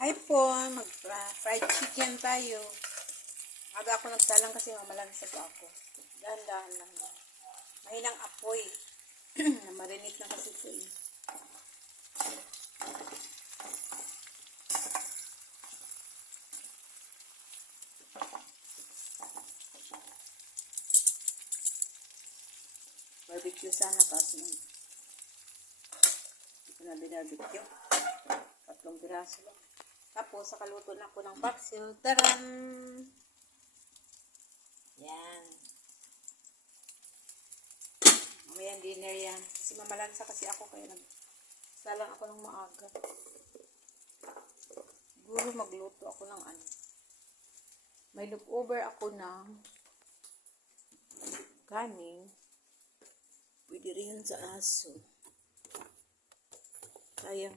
Hi po, mag-fried chicken tayo. Aga ako nagsalang kasi mamalansag ako. Dahan-dahan lang. Mahinang apoy. Namarinate na kasi ito eh. Barbecue sana kasi hindi ko na binarbecue. 3 piraso lang. Tapos, sakaluto na ako ng paksiw. Taran! Yan. Mamayang dinner yan. Kasi mamalansa kasi ako kaya nagsalang ako ng maaga. Siguro magluto ako ng ano. May leftover ako ng kanin. Pwede rin yun sa aso. Sayang.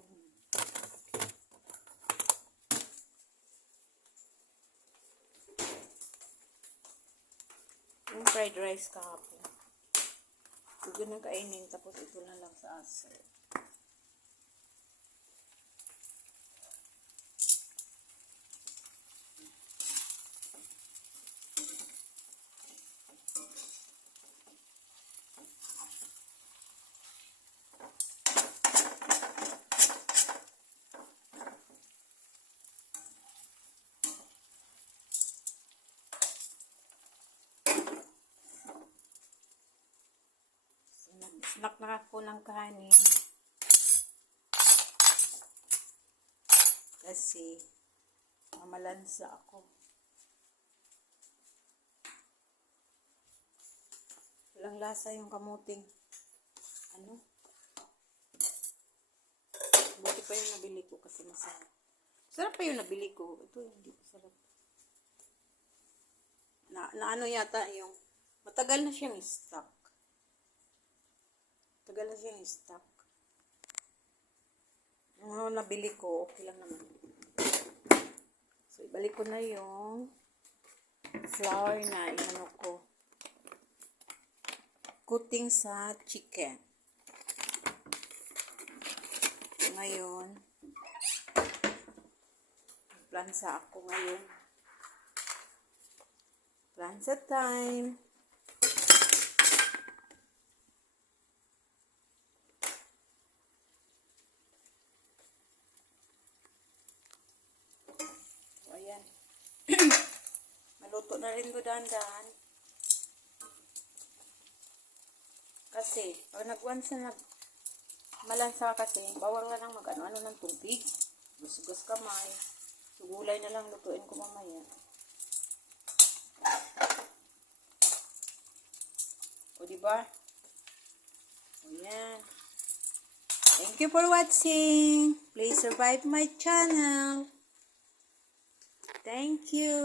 Yung fried rice kahapon. Ito nang kainin. Tapos ito na lang sa aso. Snack na ako ng kanin. Kasi mamalansa ako. Walang lasa yung kamuting. Ano? Buti pa yung nabili ko kasi masarap. Sarap pa yung nabili ko. Ito hindi ko sarap. Na ano yata yung matagal na siyang stock. Tagal na siyang stock. Yung nabili ko, okay lang naman. So, ibalik ko na yung flour na inano ko. Coating sa chicken. Ngayon, plansa ako ngayon. Plansa time. Ayan. Maluto na rin ko dahan-dahan. Kasi, pag once na malansa kasi, bawal ka lang mag-ano ng tubig. Gusgas kamay. So, gulay na lang lutuin ko mamaya. O, diba? O, yan. Thank you for watching. Please subscribe my channel. Thank you.